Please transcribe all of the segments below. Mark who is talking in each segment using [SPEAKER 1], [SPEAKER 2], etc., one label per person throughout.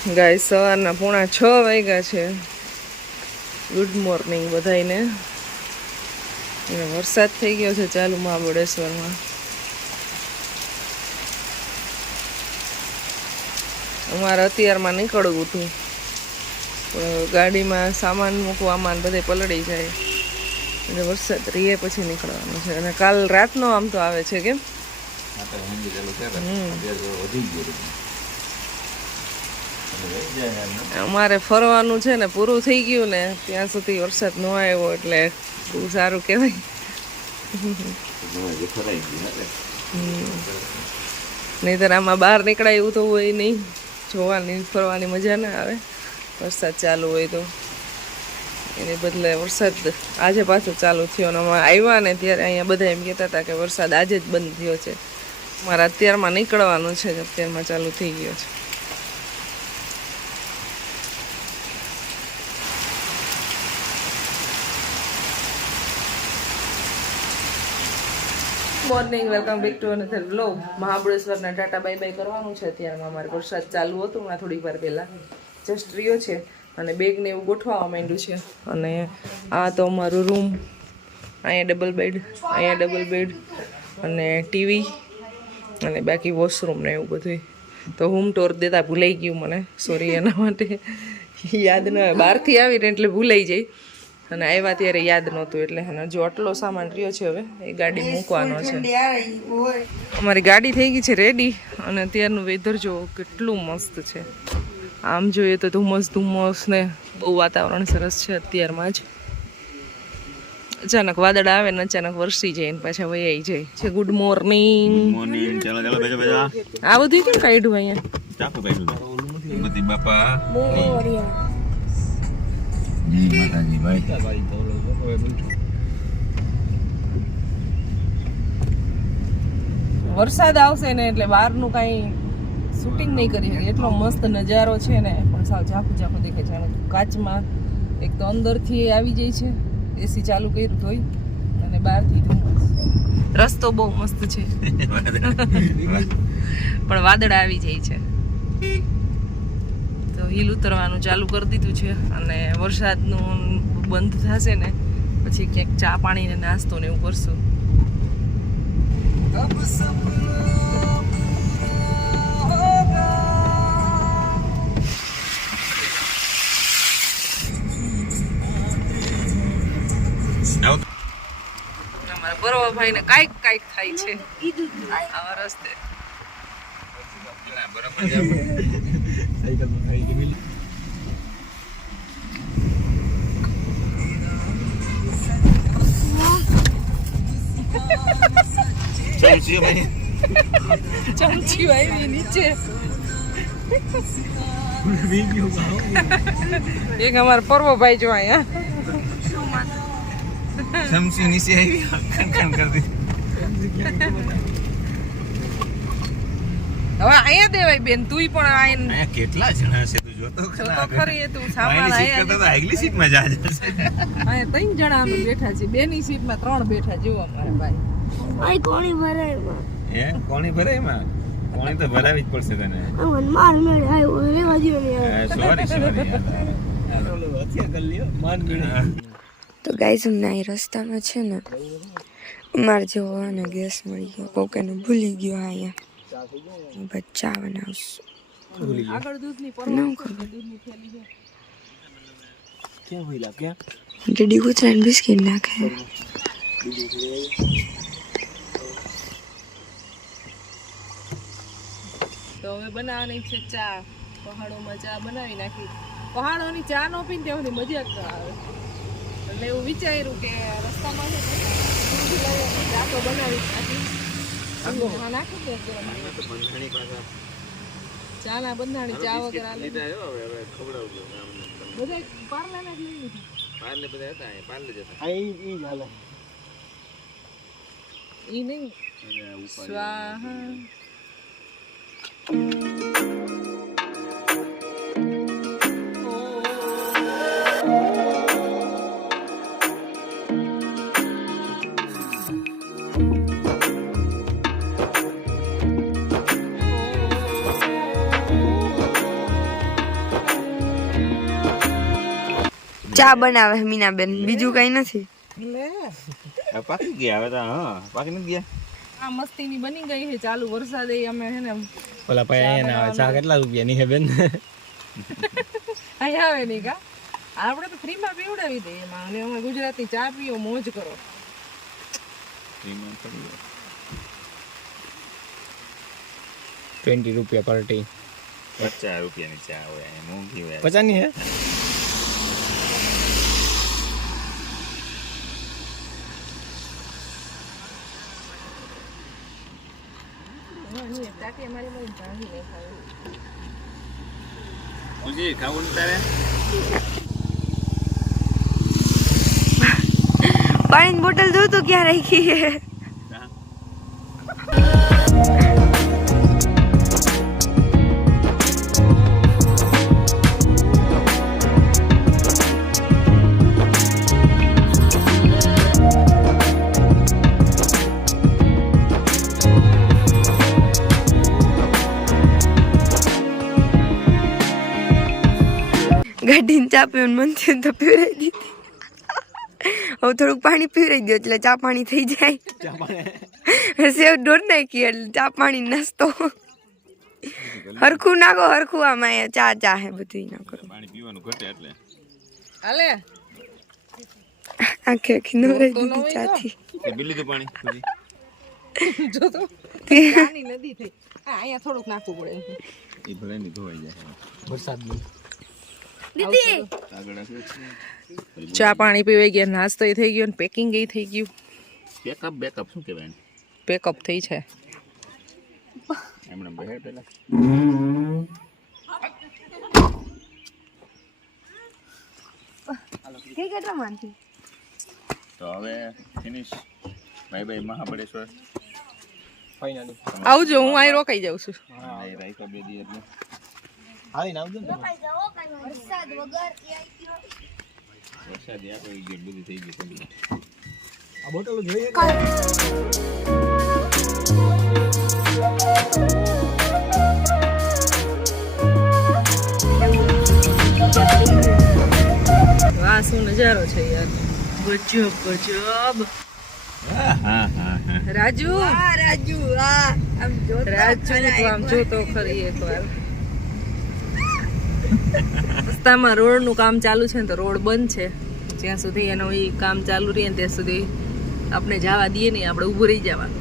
[SPEAKER 1] ગાય સવારના પોણા છ વાગ્યા છે. ગુડ મોર્નિંગ બધાને અને વરસાદ થઈ ગયો છે ચાલુ મહાબળેશ્વરમાં. અમારે અત્યારમાં નીકળવું હતું. ગાડીમાં સામાન મૂકવામાં બધે પલળી જાય. એટલે વરસાદ રીએ પછી નીકળવાનું છે. અને કાલ રાતનો આમ તો આવે છે કેમ? અમારે ફરવાનું છે ને, પૂરું થઈ ગયું ને, ત્યાં સુધી વરસાદ ન આવ્યો એટલે બહુ સારું કહેવાય. નહીતર આમાં બહાર નીકળાય એવું તો હોય નહીં. જોવાની, ફરવાની મજા ના આવે. વરસાદ ચાલુ હોય તો. એને બદલે વરસાદ આજે પાછો ચાલુ થયો અને અમે આવ્યા ને ત્યારે અહીંયા બધા એમ કહેતા હતા કે વરસાદ આજે જ બંધ થયો છે. મારે અત્યારમાં નીકળવાનું છે, અત્યારમાં ચાલુ થઈ ગયો છે. Morning welcome back to another blog મહાબળેશ્વરના tata bye bye કરવાનું છે. અત્યારમાં અમારે વરસાદ ચાલુ હતો, હમણાં થોડીક વાર પહેલાં. જસ્ટ રહ્યો છે. અને બેગને એવું ગોઠવવા માંડ્યું છે. અને આ તો અમારું રૂમ અહીંયા ડબલ બેડ અહીંયા ડબલ બેડ અને ટીવી અને બાકી વોશરૂમ ને એવું બધું તો હોમ ટોર દેતા ભૂલાઈ ગયું મને. સોરી એના માટે. યાદ ન બહારથી આવીને એટલે ભૂલાઈ જાય અને આવ્યા ત્યારે યાદ નહોતું એટલે અને જો આટલો સામાન રહ્યો છે હવે એ ગાડી મૂકવાનો છે. અમારી ગાડી થઈ ગઈ છે રેડી અને અત્યારનું વેધર જો કેટલું મસ્ત છે. આમ જોઈએ તો ધુમ્મસ ધુમ્મસ ને બહુ વાતાવરણ સરસ છે અત્યારમાં જ. અચાનક વાદળ આવે ને અચાનક વરસી જાય ને પાછા વહી જાય. છે ગુડ મોર્નિંગ
[SPEAKER 2] મોર્નિંગ ચાલો ચાલો બેસો બેસો
[SPEAKER 1] આ બધું કેમ કાઢ્યું અહીંયા?
[SPEAKER 2] બાપા. જય માતાજી ભાઈ
[SPEAKER 1] વરસાદ આવશે ને એટલે બહારનું કાંઈ શૂટિંગ નહીં કરી શકે એટલો મસ્ત નજારો છે ને. પણ સાવ ઝાખું ઝાખું દેખાય છે. અને કાચમાં એક તો અંદરથી આવી જાય છે. એસી ચાલુ કર્યું તોય અને બહારથી રસ્તો બહુ મસ્ત છે. પણ વાદળ આવી જાય છે. તો હિલ ઉતરવાનું ચાલુ કરી દીધું છે અને વરસાદનું બંધ થશે ને, પછી ક્યાંક ચા પાણીને નાસ્તો ને એવું કરશું. બરોબર ભાઈ ને કાંઈક કાંઈક થાય છે. આવા રસ્તે
[SPEAKER 2] ચમચીઓ ભાઈ.
[SPEAKER 1] ચમચી આવી નીચે. એક અમાર પરવો ભાઈ જો અહીંયા.
[SPEAKER 2] ચમચી નીચે આવી.
[SPEAKER 1] હવે અહીંયા દેવાય બેન તુંય પણ
[SPEAKER 2] અહીંયા કેટલા જણા છે તું
[SPEAKER 1] તો
[SPEAKER 2] ખરા.
[SPEAKER 1] એ તું સામાન
[SPEAKER 2] સીટ તો આગલી જા
[SPEAKER 1] ત્રણ જણા અમે બેઠા છીએ. બેની સીટમાં ત્રણ બેઠા જેવો અમારા ભાઈ.
[SPEAKER 3] આઈ કોણી ભરાય એમાં.
[SPEAKER 2] હે? કોણી ભરે એમાં? કોણી તો ભરાવી જ પડશે તને.
[SPEAKER 3] માર મેળ આવ્યો રેવા દ્યો ને.
[SPEAKER 2] Sorry sorry.
[SPEAKER 3] તો ગાઈઝ અમને અહીં રસ્તામાં છે ને અમારે જેવો અને ગેસ મળી ગયો. કોક એને ભૂલી ગયો અહીંયા. બચ્ચા ચા બનાવશું.
[SPEAKER 1] આગળ દૂધની
[SPEAKER 3] ખબર.
[SPEAKER 1] દૂધની થેલી છે.
[SPEAKER 3] ડીડી કૂતરાને બિસ્કિટ નાખે.
[SPEAKER 1] તો હવે બનાવવાની છે ચા. પહાડોમાં ચા બનાવી નાખી. પહાડોની ચા નો પીને ત્યાં મજા જ આવે. એટલે એવું વિચાર્યું કે રસ્તામાં ચા તો બનાવી નાખી. નાખી. ચા ના બંધાણી ચા વગર હાલે નહીં. બધા પાર્લે જ લઈ લીધું ઈ નહીં. સ્વાહા.
[SPEAKER 3] ચા બનાવે મીના મીનાબેન બીજું કઈ નથી?
[SPEAKER 1] લે.
[SPEAKER 2] પાકી ગયા હવે તો હા. પાકી નથી ગયા?
[SPEAKER 1] આ મસ્તીની બની ગઈ છે ચાલુ વરસાદ અમે હે ને
[SPEAKER 4] ઓલા ભાઈ અહીંયા આવે. ચા કેટલા રૂપિયા ની હે બેન?
[SPEAKER 1] અહીંયા આવે નહીં કા? આપણે તો ફ્રીમાં પીવડાવી દઈએ એમાં અને અમે ગુજરાતી ચા પીઓ મોજ કરો.
[SPEAKER 2] પડી
[SPEAKER 4] ટ્વેન્ટી રૂપિયા પર ટી
[SPEAKER 2] પચાસ રૂપિયાની ચા હોય મોંઘી હોય
[SPEAKER 4] પચાસની હે
[SPEAKER 1] ચાકી અમારી બહુ ભાંગી નહીં ખાવી
[SPEAKER 2] ખુશી ખાવું તારે?
[SPEAKER 3] પાણીની બોટલ જોઉં તો ક્યાં રાખી ચા પીવાનું મન થયું તો પીવરાઈ દીધી. હવે થોડુંક પાણી પીવરાઈ દો એટલે ચા પાણી થઈ જાય. સેવ દોર નાખી એટલે ચા પાણી નાસ્તો. હરખું નાખો હરખું આમાં ચા ચા હે બધું નાખો કરો.
[SPEAKER 2] પાણી પીવાનું ઘટે એટલે.
[SPEAKER 1] હાલે.
[SPEAKER 3] આખે આખી નવરાઈ દીધી ચાથી.
[SPEAKER 2] બિલી તો પાણી
[SPEAKER 1] જો તો. પાણી નદી થઈ. અહીંયા થોડુંક નાખવું પડે.
[SPEAKER 2] એ ભલે ની ધોવાઈ જાય.
[SPEAKER 4] વરસાદનું
[SPEAKER 2] આગળ
[SPEAKER 1] ચા પાણી પીવાઈ ગયા નાસ્તો એ થઈ ગયો ને પેકિંગ એ થઈ ગયું.
[SPEAKER 2] પેકઅપ બેકઅપ શું કહેવાય
[SPEAKER 1] પેકઅપ થઈ છે.
[SPEAKER 2] એમણે બહેર પેલા
[SPEAKER 3] કેટલા માનથી
[SPEAKER 2] તો હવે finish bye bye Mahabaleshwar.
[SPEAKER 4] Finally
[SPEAKER 1] આવજો હું અહીં રોકાઈ જાઉં છું.
[SPEAKER 2] એ રાઈકો બે દી એટલે
[SPEAKER 4] હાલી આવજો ને તમે.
[SPEAKER 2] વરસાદ યાદ આવી ગયો બધી થઈ ગઈ
[SPEAKER 4] આ બોટલો જોઈએ
[SPEAKER 1] વાહ શું નજારો છે યાર. ગજબ ગજબ.
[SPEAKER 2] હા હા હા હા.
[SPEAKER 1] રાજુ?
[SPEAKER 3] રાજુ હા આમ જો
[SPEAKER 1] રાજુ તું આમ જોતો ખરી એકવાર. રસ્તામાં રોડનું કામ ચાલુ છે ને તો રોડ બંધ છે. જ્યાં સુધી એનું એ કામ ચાલુ રહે ને ત્યાં સુધી આપણે જવા દઈએ નહીં આપણે ઊભું રહી જવાનું.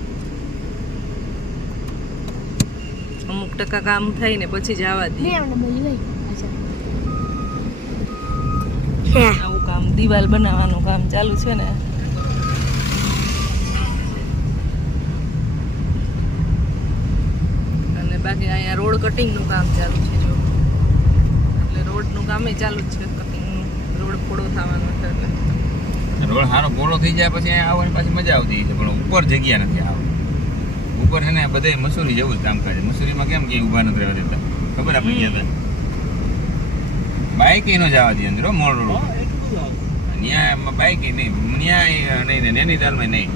[SPEAKER 1] અમુક ટકા કામ થાય ને પછી જવા દઈએ. આવું કામ દિવાલ બનાવવાનું કામ ચાલુ છે ને. અને બાકી અહીંયા રોડ કટિંગનું કામ ચાલુ છે. કામે ચાલુ જ છે. કટિંગ રોડ પોળો થવાનો છે એટલે.
[SPEAKER 2] રોડ સારો પોળો થઈ જાય પછી અહીંયા આવવાની પાછી મજા આવતી છે પણ ઉપર જગ્યા નથી આવતી. ઉપર છે ને બધે મસૂરી જેવું જ કામકાજ મસૂરીમાં કેમ કે ઊભા નથી રહેવા દેતા? ખબર આપણે ગયા હતા બાઇક નો જવા દે અંદર હો, મોલ રોડ. ત્યાં બાઇક નહીં ન્યા નહીં ને નૈનીતાલમાં નહીં.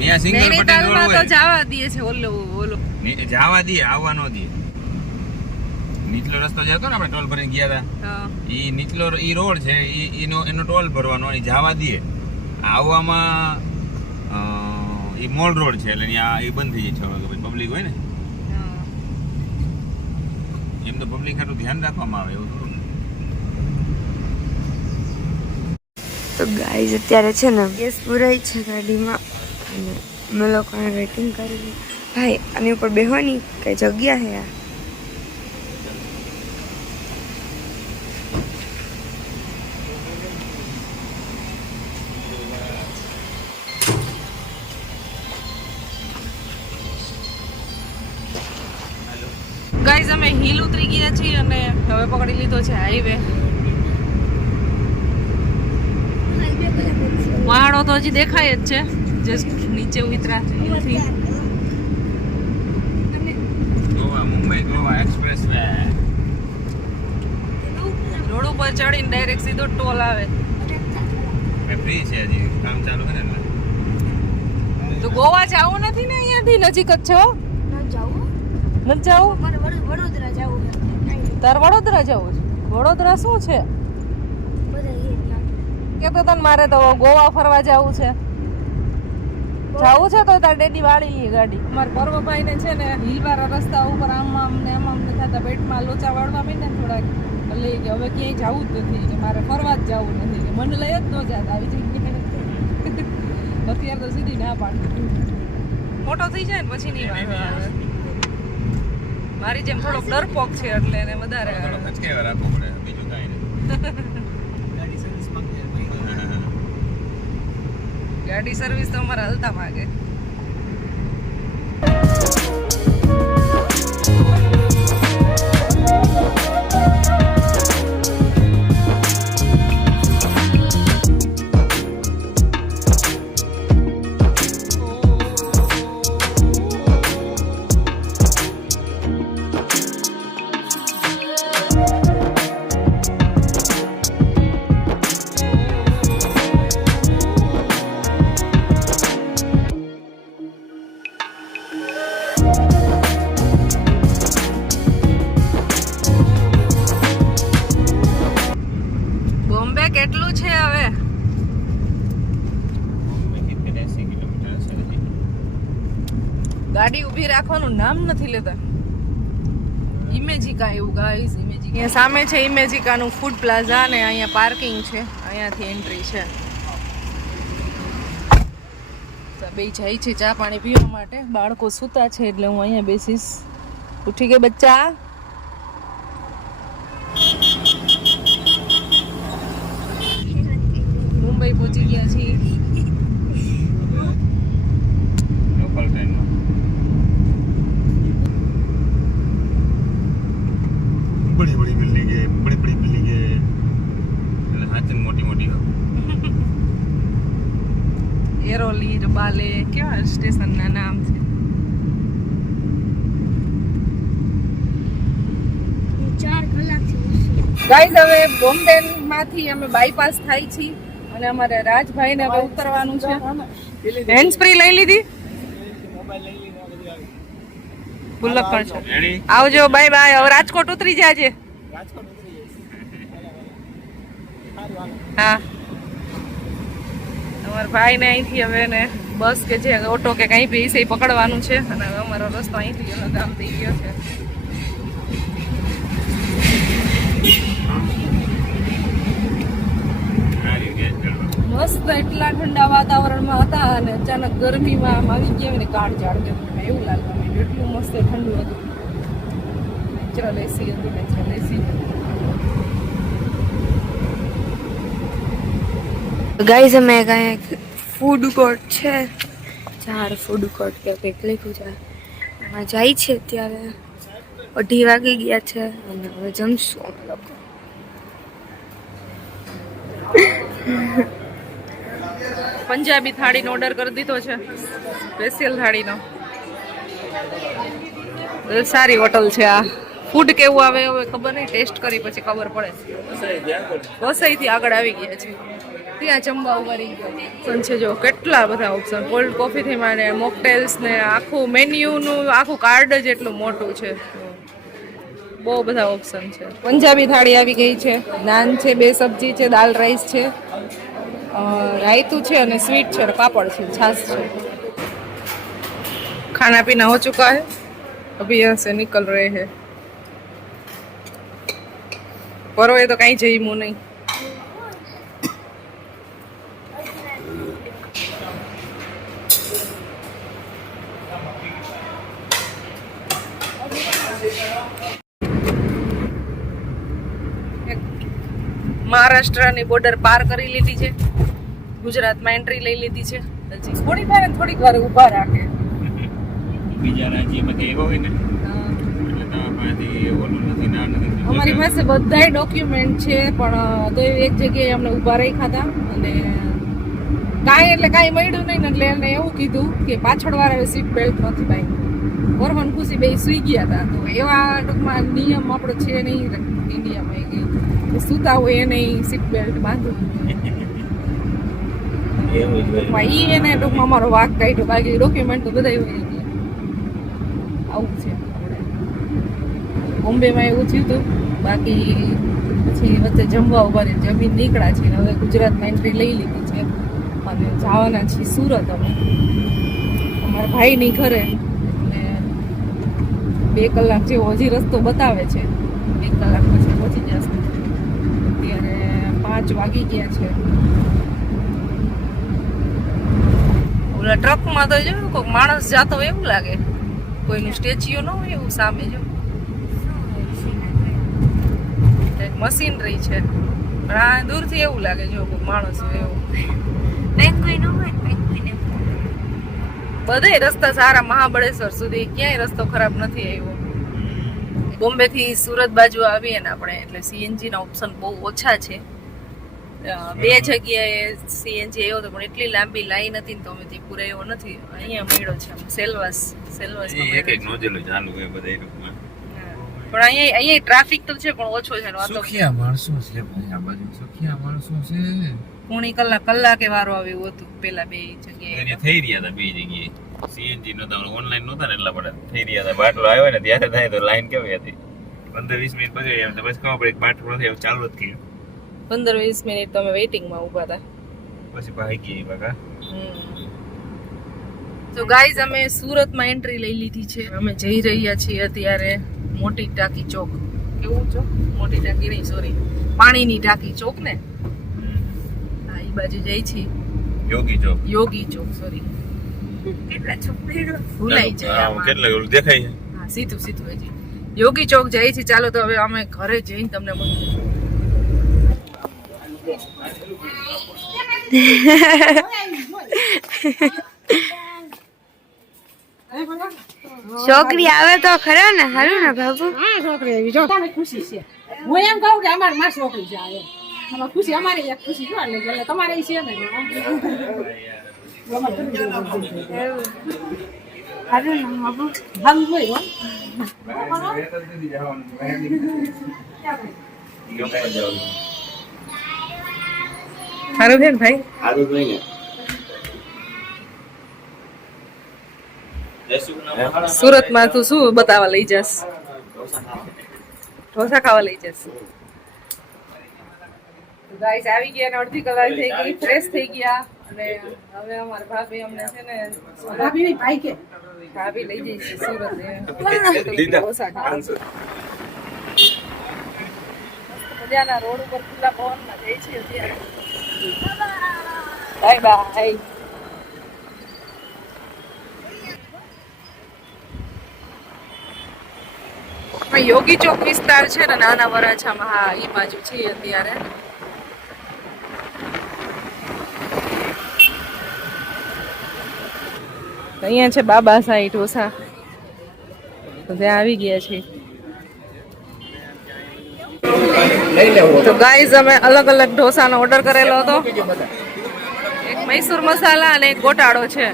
[SPEAKER 2] ન્યા સિંગલ પટેલ રોડ
[SPEAKER 1] જવા દે છે ઓલો ઓલો.
[SPEAKER 2] જવા દે આવવા ન દે. નીચલો રસ્તો જે હતો ને આપણે ટોલ ભરીને ગયા હતા એ નીચલો એ રોડ છે એ એનો એનો ટોલ ભરવાનો એ જવા દે આવવામાં એ મોલ રોડ છે એટલે ત્યાં એ બંધ થઈ જાય છે વાગે પછી પબ્લિક હોય ને. એમ તો પબ્લિક હાટું ધ્યાન રાખવામાં આવે એવું થોડું.
[SPEAKER 3] તો ગાઈઝ અત્યારે છે ને ગેસ પુરાય છે ગાડીમાં અને અમે લોકોને વેટિંગ કરી ભાઈ આની ઉપર બેહવાની કઈ જગ્યા છે આ
[SPEAKER 1] ગાઈઝ અમે હિલ ઉતરી ગયા છીએ અને હવે પકડી લીધો છે હાઈવે વાળો તો હજી દેખાય જ છે. જસ્ટ નીચે ઉતરા. રોડ ઉપર ચડીને ડાયરેક્ટ સીધો ટોલ આવે.
[SPEAKER 2] ફ્રી છે હજી. કામ ચાલુ છે ને
[SPEAKER 1] તો ગોવા જવું નથી ને અહીંયાથી? નજીક જ છે? જવું? જવું તાર વડોદરા જવું છે? વડોદરા શું છે? કે તો તને મારે તો ગોવા ફરવા જવું છે. જવું છે તો તાર ડેડી વાળી ગાડી. મારા પર્વભાઈ ને છે ને હિલવાળા રસ્તા ઉપર આમ આમ ને આમ આમ થતા પેટમાં લોચા વાળવા માંડ્યા ને થોડાક. એટલે કે હવે ક્યાંય જવું જ નથી, કે મારે ફરવા જ જવું નથી, કે મને લઈ જ ન જાત આવી જગ્યાએ. અત્યારે તો સીધી ના પાડતી મોટો થઈ જાય ને પછી નહીં મારી જેમ થોડોક ડરપોક છે એટલે એને વધારે
[SPEAKER 2] રાખવો પડે બીજું કાંઈ નહીં.
[SPEAKER 4] ગાડી સર્વિસ માંગે
[SPEAKER 1] ગાડી સર્વિસ તો અમારે હલતા માગે. નામ નથી લેતા. ઇમેજિકા એવું ગાઈસ ઇમેજિકા અહીંયા સામે છે ઇમેજિકાનું ફૂડ પ્લાઝા ને અહીંયા પાર્કિંગ છે. અહીંયાથી એન્ટ્રી છે. બે જાય છે ચા પાણી પીવા માટે. બાળકો સૂતા છે એટલે હું અહીંયા બેસીશ. ઉઠી ગઈ બચ્ચા મુંબઈ પહોંચી ગયા છીએ
[SPEAKER 2] લોકલ ટ્રેનમાં બડી બડી બિલ્ડિંગ હે બડી બડી બિલ્ડિંગ હે એટલે હાચન મોટી મોટી હો.
[SPEAKER 1] એરોલી રબાલે કેવા સ્ટેશનના નામ છે ગાઈઝ હવે બોમ્બે માંથી અમે બાયપાસ થાય છીએ અને અમારે રાજભાઈ ને હવે ઉતરવાનું છે. હેન્ડ ફ્રી લઈ લીધી? પુલક પણ છે આવજો બાય બાય હવે રાજકોટ ઉતરી જાજે હા. તમારા ભાઈ ને અહીંથી હવે ને બસ કે જે ઓટો કે કંઈ બી છે એ પકડવાનું છે અને અમારો રસ્તો અહીંથી ગયો ગામ થઈ ગયો છે. મસ્ત એટલા ઠંડા વાતાવરણમાં હતા અને અચાનક ગરમીમાં આમ આવી ગયા ને કાળ ઝાડ ગયું એવું લાગવા માંડ્યું એટલું મસ્ત ઠંડુ હતું. નેચરલ એસી હતું, નેચરલ એસી.
[SPEAKER 3] ગાઈઝ અમે કાંઈક ફૂડ કોર્ટ છે. ચાર ફૂડ કોર્ટ કે કંઈક લખ્યું છે. એમાં જાય છે ત્યારે. અઢી વાગી ગયા છે અને હવે જમશું અમે લોકો.
[SPEAKER 1] પંજાબી થાળીનો ઓર્ડર કરી દીધો છે. સ્પેશિયલ થાળીનો. સારી હોટલ છે આ. ફૂડ કેવું આવે હવે ખબર નહીં. ટેસ્ટ કરી પછી ખબર પડે. વસઈથી આગળ આવી ગયા છે ત્યાં ચંબા ઊભા રહી ગયો. છે જો કેટલા બધા ઓપ્શન કોલ્ડ કોફીથી માંડે મોકટેલ્સ ને આખું મેન્યુનું આખું કાર્ડ જ એટલું મોટું છે. બહુ બધા ઓપ્શન છે. પંજાબી થાળી આવી ગઈ છે નાન છે બે સબ્જી છે દાલ રાઈસ છે. રાયતું છે અને સ્વીટ છે પાપડ છે છાશ છે. ખાના પીના હો ચુકા હે? અભી યહાં સે નિકલ રહે હે. એ તો કાંઈ જઈમું નહીં. મહારાષ્ટ્રની બોર્ડર પાર કરી લીધી છે. ગુજરાતમાં એન્ટ્રી લઈ લીધી છે. હજી થોડીક વાર થોડીક વાર ઊભા રાખે.
[SPEAKER 2] બીજા રાજ્યમાં કે એવો હોય ને?
[SPEAKER 1] અમારી પાસે બધાય ડોક્યુમેન્ટ છે પણ તો એક જગ્યાએ અમને ઊભા રાખ્યા હતા. અને કાંઈ એટલે કાંઈ મળ્યું નહીં એટલે એને એવું કીધું કે પાછળ વાળા સીટ બેલ્ટ નથી ભાઈ વરવન ખુશી બે સુઈ ગયા હતા તો એવા ટૂંકમાં નિયમ આપણો છે નહીં ઇન્ડિયામાં એ કે સૂતા હોય એને સીટ બેલ્ટ બાંધવું
[SPEAKER 2] જ
[SPEAKER 1] એને ટૂંકમાં અમારો વાક કાઢ્યો. બાકી ડોક્યુમેન્ટ તો બધા હોય આવું છે. બોમ્બેમાં એવું થયું હતું બાકી પછી વચ્ચે જમવા ઊભા રહી જમીન નીકળ્યા છે. હવે ગુજરાતમાં એન્ટ્રી લઈ લીધી છે. અને જવાના છીએ સુરત અમે અમારા ભાઈની ઘરે. બે કલાક જેવો હજી રસ્તો બતાવે છે. એક કલાક પછી પહોંચી જશે. અત્યારે પાંચ વાગી ગયા છે. ઓલા ટ્રકમાં તો જોયું કોઈક માણસ જાતો એવું લાગે. કોઈનું સ્ટેચ્યુ ન હોય એવું સામે જો. મશીનરી છે. પણ આ દૂરથી એવું લાગે જો કોઈ માણસ હોય એવું. બધે રસ્તા સારા મહાબળેશ્વર સુધી ક્યાંય રસ્તો ખરાબ નથી આવ્યો. બોમ્બે થી સુરત બાજુ આવીએ ને આપણે એટલે સીએનજી ના ઓપ્શન બહુ ઓછા છે. બે જગ્યાએ સીએનજી આવ્યો હતો પણ એટલી લાંબી લાઈન હતી ને તો અમે તે પૂરાયો નથી. અહીંયા મળ્યો છે સેલવાસ સેલવાસ
[SPEAKER 2] એ એક એક નોજેલો ચાલુ હોય બધા એ
[SPEAKER 1] પણ અહીંયા અહીંયા ટ્રાફિક તો છે પણ ઓછો છે
[SPEAKER 2] સુખિયા માણસો છે ભાઈ આ બાજુ સુખિયા માણસો છે.
[SPEAKER 1] પોણી કલાક કલાકે વારો આવ્યું હતું. પેલા બે જગ્યાએ
[SPEAKER 2] થઈ રહ્યા હતા બે જગ્યાએ. સીએનજી નતા ઓનલાઈન નતા ને એટલા બધા. થઈ રહ્યા હતા. બાટલો આવ્યો ને ત્યારે થાય તો લાઈન કેવી હતી? પંદર વીસ મિનિટ પછી એમ તો પછી ખબર પડી બાટલો નથી એવું ચાલુ જ થયું
[SPEAKER 1] પંદર વીસ મિનિટ તમે અમે વેઇટિંગમાં ઊભા હતા.
[SPEAKER 2] પછી ભાઈ ગઈ બકા.
[SPEAKER 1] તો ગાઈઝ અમે સુરતમાં એન્ટ્રી લઈ લીધી છે. અમે જઈ રહ્યા છીએ અત્યારે મોટી ટાંકી ચોક. કેવું ચોક? મોટી ટાંકી નહીં સોરી પાણીની ટાંકી ચોક ને? હા એ બાજુ જઈ છી.
[SPEAKER 2] યોગી ચોક.
[SPEAKER 1] યોગી ચોક સોરી કેટલા છોકરીઓ ભૂલાઈ જાય
[SPEAKER 2] કેટલા ઓલું દેખાય છે?
[SPEAKER 1] હા સીધું સીધું હજી. યોગી ચોક જઈ છી. ચાલો તો હવે અમે ઘરે જઈને તમને મળીએ
[SPEAKER 3] છોકરી આવે તો ખરા ને? હારું ને બાબુ
[SPEAKER 5] હા છોકરી આવી. જો તમે ખુશી છે. હું એમ કહું કે અમારી માં છોકરી છે આવે અમારે ખુશી અમારે એક ખુશી જો એટલે એટલે તમારે છે ને
[SPEAKER 3] ને બાબુ
[SPEAKER 5] હમ હોય હો
[SPEAKER 1] સારું છે ને. ભાઈ સુરતમાં તું શું બતાવવા લઈ જસ ઢોસા ખાવા લઈ જસ ગાઈસ આવી ગયા ને અડધી કલાક થઈ ગઈ ફ્રેશ થઈ ગયા. અને હવે અમારા ભાભી અમને છે ને
[SPEAKER 5] ભાભી ની ભાઈ કે.
[SPEAKER 1] ભાભી લઈ જઈ છે સુરત મજાના રોડ ઉપર ખુલ્લા પવનમાં જઈ છે અત્યારે. Bye bye. યોગી ચોક વિસ્તાર છે ને નાના વરાછામાં હા એ બાજુ છે અત્યારે. અહીંયા છે બાબા સાઈ ઢોસા. તો ત્યાં આવી ગયા છે. તો ગાઈઝ અમે અલગ અલગ ઢોસાનો ઓર્ડર કરેલો હતો. એક મૈસૂર મસાલા અને એક ગોટાળો છે.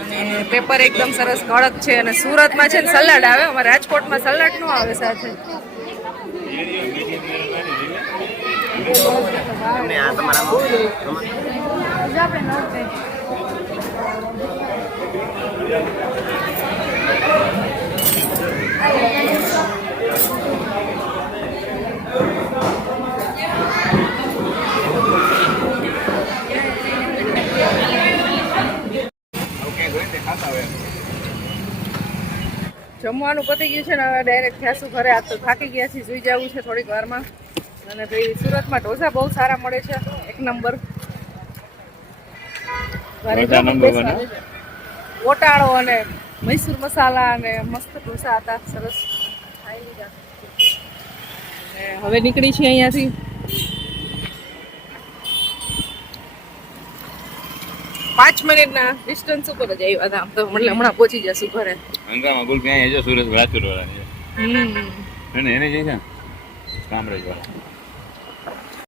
[SPEAKER 1] અને પેપર એકદમ સરસ કડક છે અને સુરતમાં છે ને સલાડ આવે, અમારે રાજકોટમાં સલાડ નો આવે સાથે. જમવાનું પતી ગયું છે ને હવે ડાયરેક્ટ થયાશું ઘરે આ તો થાકી ગયા છીએ સુઈ જવું છે થોડીક વારમાં. અને ભાઈ સુરતમાં ઢોસા બહુ સારા મળે છે એક નંબર. ઘરે ગોટાળો અને મૈસૂર મસાલા અને મસ્ત ઢોસા હતા. સરસ. ખાઈ લીધા હવે નીકળી છીએ અહીંયાથી. પાંચ મિનિટના ડિસ્ટન્સ ઉપર જ આવ્યા હતા. આમ તો એટલે હમણાં પહોંચી જશું ઘરે.
[SPEAKER 2] હંગામાં ગુલ ક્યાં જો સુરત વાળા
[SPEAKER 1] હમ.
[SPEAKER 2] એને એને જઈ છે કામરેજ વાળા